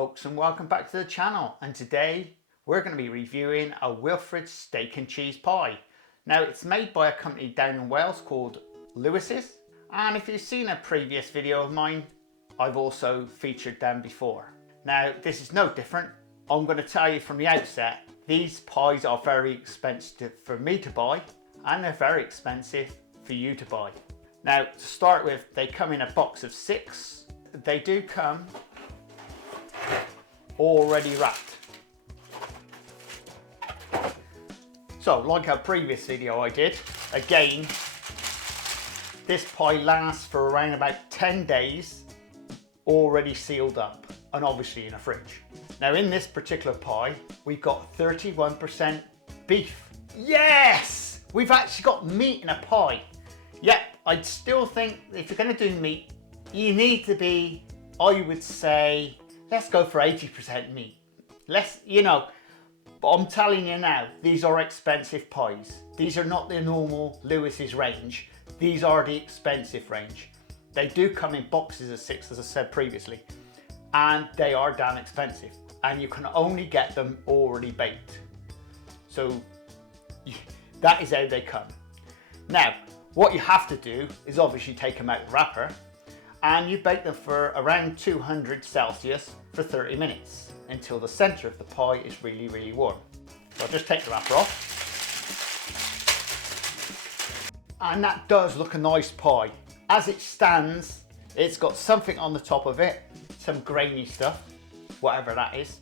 folks, and welcome back to the channel. And today we're going to be reviewing a Wilfred steak and cheese pie. Now it's made by a company down in Wales called Lewis's, and if you've seen a previous video of mine, I've also featured them before. Now this is no different. I'm going to tell you from the outset, these pies are very expensive for me to buy, and they're very expensive for you to buy. Now to start with, they come in a box of 6. They do come already wrapped. So like our previous video I did, again, this pie lasts for around about 10 days, already sealed up and obviously in a fridge. Now in this particular pie, we've got 31% beef. Yes! We've actually got meat in a pie. Yet, I'd still think if you're gonna do meat, you need to be, I would say, let's go for 80% meat. But I'm telling you now, these are expensive pies. These are not the normal Lewis's range. These are the expensive range. They do come in boxes of 6, as I said previously, and they are damn expensive. And you can only get them already baked. So that is how they come. Now, what you have to do is obviously take them out of the wrapper, and you bake them for around 200 Celsius for 30 minutes until the center of the pie is really, really warm. So I'll just take the wrapper off. And that does look a nice pie. As it stands, it's got something on the top of it, some grainy stuff, whatever that is.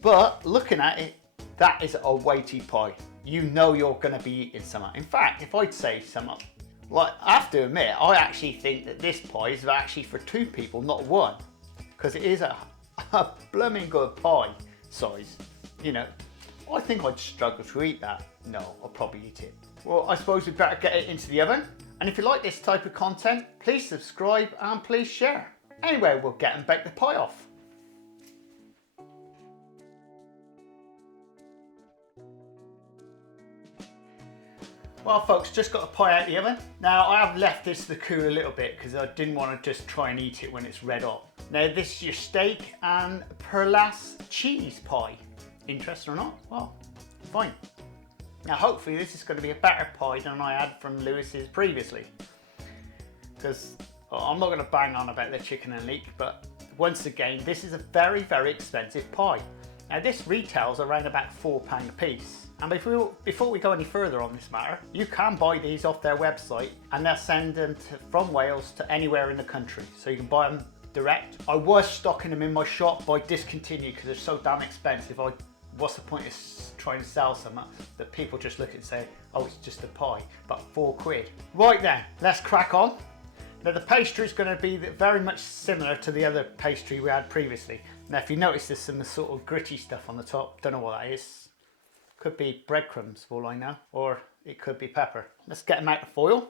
But looking at it, that is a weighty pie. You know you're gonna be eating something. In fact, if I'd say something, like, I have to admit, I actually think that this pie is actually for 2 people, not 1. Because it is a blooming good pie size. You know, I think I'd struggle to eat that. No, I'll probably eat it. Well, I suppose we better get it into the oven. And if you like this type of content, please subscribe and please share. Anyway, we'll get and bake the pie off. Well folks, just got the pie out of the oven. Now I have left this to cool a little bit because I didn't want to just try and eat it when it's red hot. Now this is your steak and Perl cheese pie. Interested or not? Well, fine. Now hopefully this is going to be a better pie than I had from Lewis's previously. Because I'm not going to bang on about the chicken and leek, but once again, this is a very, very expensive pie. Now this retails around about £4 a piece. And before we go any further on this matter, you can buy these off their website and they'll send them from Wales to anywhere in the country. So you can buy them direct. I was stocking them in my shop, but I discontinued because they're so damn expensive. What's the point of trying to sell something that people just look at and say, oh, it's just a pie, but £4. Right then, let's crack on. Now the pastry is going to be very much similar to the other pastry we had previously. Now if you notice there's some sort of gritty stuff on the top, don't know what that is. Could be breadcrumbs for all I know, or it could be pepper. Let's get them out of foil.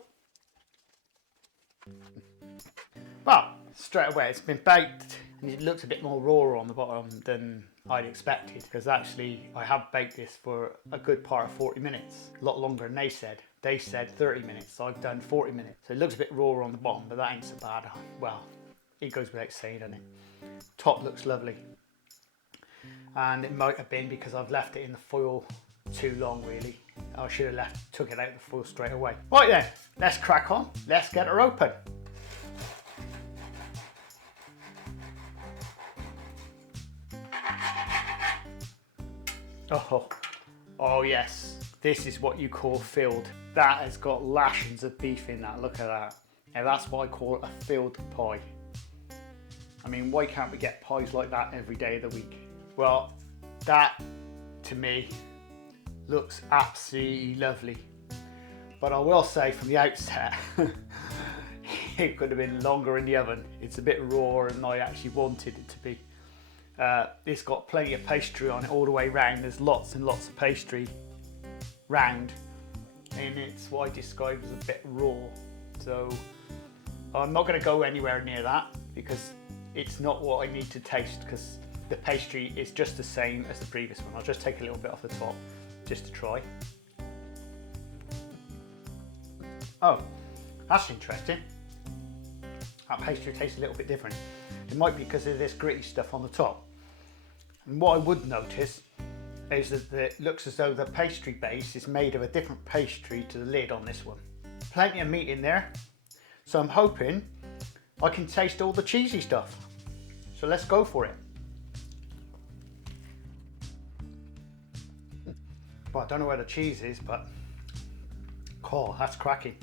Well, straight away it's been baked and it looks a bit more raw on the bottom than I'd expected, because actually I have baked this for a good part of 40 minutes. A lot longer than they said. They said 30 minutes, so I've done 40 minutes. So it looks a bit raw on the bottom, but that ain't so bad. Well, it goes without saying, doesn't it? Top looks lovely. And it might have been because I've left it in the foil too long really. I should have took it out of the foil straight away. Right then, let's crack on. Let's get her open. Oh yes, this is what you call filled. That has got lashings of beef in that, look at that. Now that's why I call it a filled pie. I mean, why can't we get pies like that every day of the week? Well, that to me looks absolutely lovely. But I will say from the outset, it could have been longer in the oven. It's a bit raw than I actually wanted it to be. It's got plenty of pastry on it all the way round. There's lots and lots of pastry round, and it's what I describe as a bit raw. So I'm not going to go anywhere near that because it's not what I need to taste, because the pastry is just the same as the previous one. I'll just take a little bit off the top just to try. Oh, that's interesting. That pastry tastes a little bit different. It might be because of this gritty stuff on the top. And what I would notice is that it looks as though the pastry base is made of a different pastry to the lid on this one. Plenty of meat in there, so I'm hoping I can taste all the cheesy stuff. So let's go for it. Well, I don't know where the cheese is, but oh, that's cracking.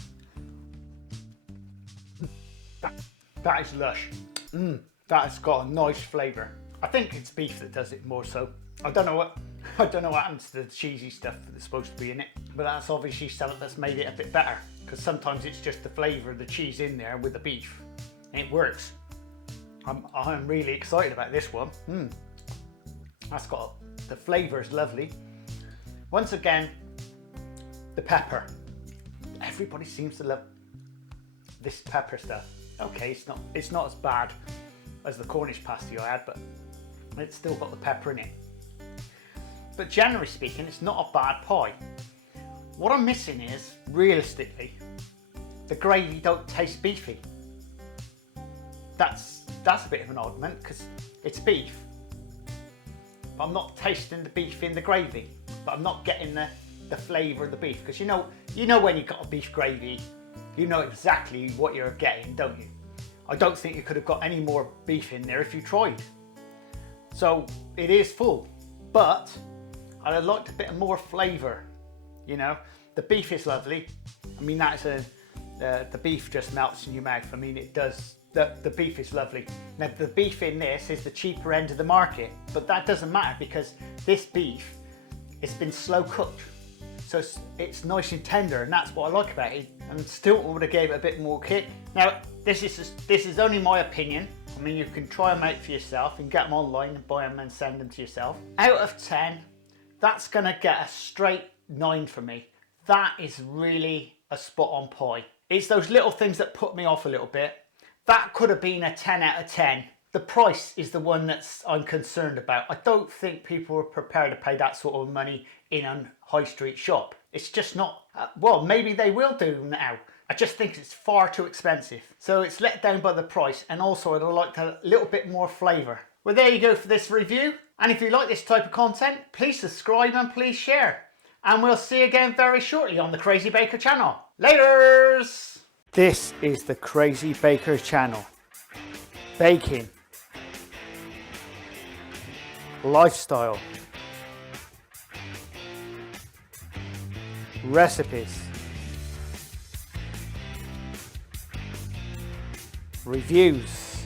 That is lush. That has got a nice flavour. I think it's beef that does it more so. I don't know what happens to the cheesy stuff that's supposed to be in it, but that's obviously something that's made it a bit better, because sometimes it's just the flavour of the cheese in there with the beef, and it works. I'm really excited about this one. That's got, the flavour is lovely. Once again, the pepper. Everybody seems to love this pepper stuff. Okay, it's not as bad as the Cornish pasty I had, but it's still got the pepper in it. But generally speaking, it's not a bad pie. What I'm missing is, realistically, the gravy don't taste beefy. That's a bit of an oddment, because it's beef. But I'm not tasting the beef in the gravy, but I'm not getting the flavour of the beef, because you know when you've got a beef gravy, you know exactly what you're getting, don't you? I don't think you could have got any more beef in there if you tried. So it is full, but I'd have liked a bit more flavour. You know, the beef is lovely. I mean, the beef just melts in your mouth. I mean, it does. The beef is lovely. Now, the beef in this is the cheaper end of the market, but that doesn't matter because this beef, it's been slow cooked. So it's nice and tender, and that's what I like about it. And still would have gave it a bit more kick. Now, this is only my opinion. I mean, you can try them out for yourself and get them online and buy them and send them to yourself. Out of 10, that's gonna get a straight 9 for me. That is really a spot on pie. It's those little things that put me off a little bit. That could have been a 10 out of 10. The price is the one I'm concerned about. I don't think people are prepared to pay that sort of money in a high street shop. It's just not, well, maybe they will do now. I just think it's far too expensive. So it's let down by the price, and also I'd like a little bit more flavour. Well, there you go for this review. And if you like this type of content, please subscribe and please share. And we'll see you again very shortly on the Crazy Baker channel. Laters! This is the Crazy Baker channel. Baking. Lifestyle. Recipes. Reviews.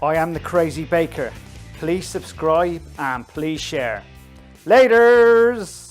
I am the Crazy Baker. Please subscribe and please share. Laters!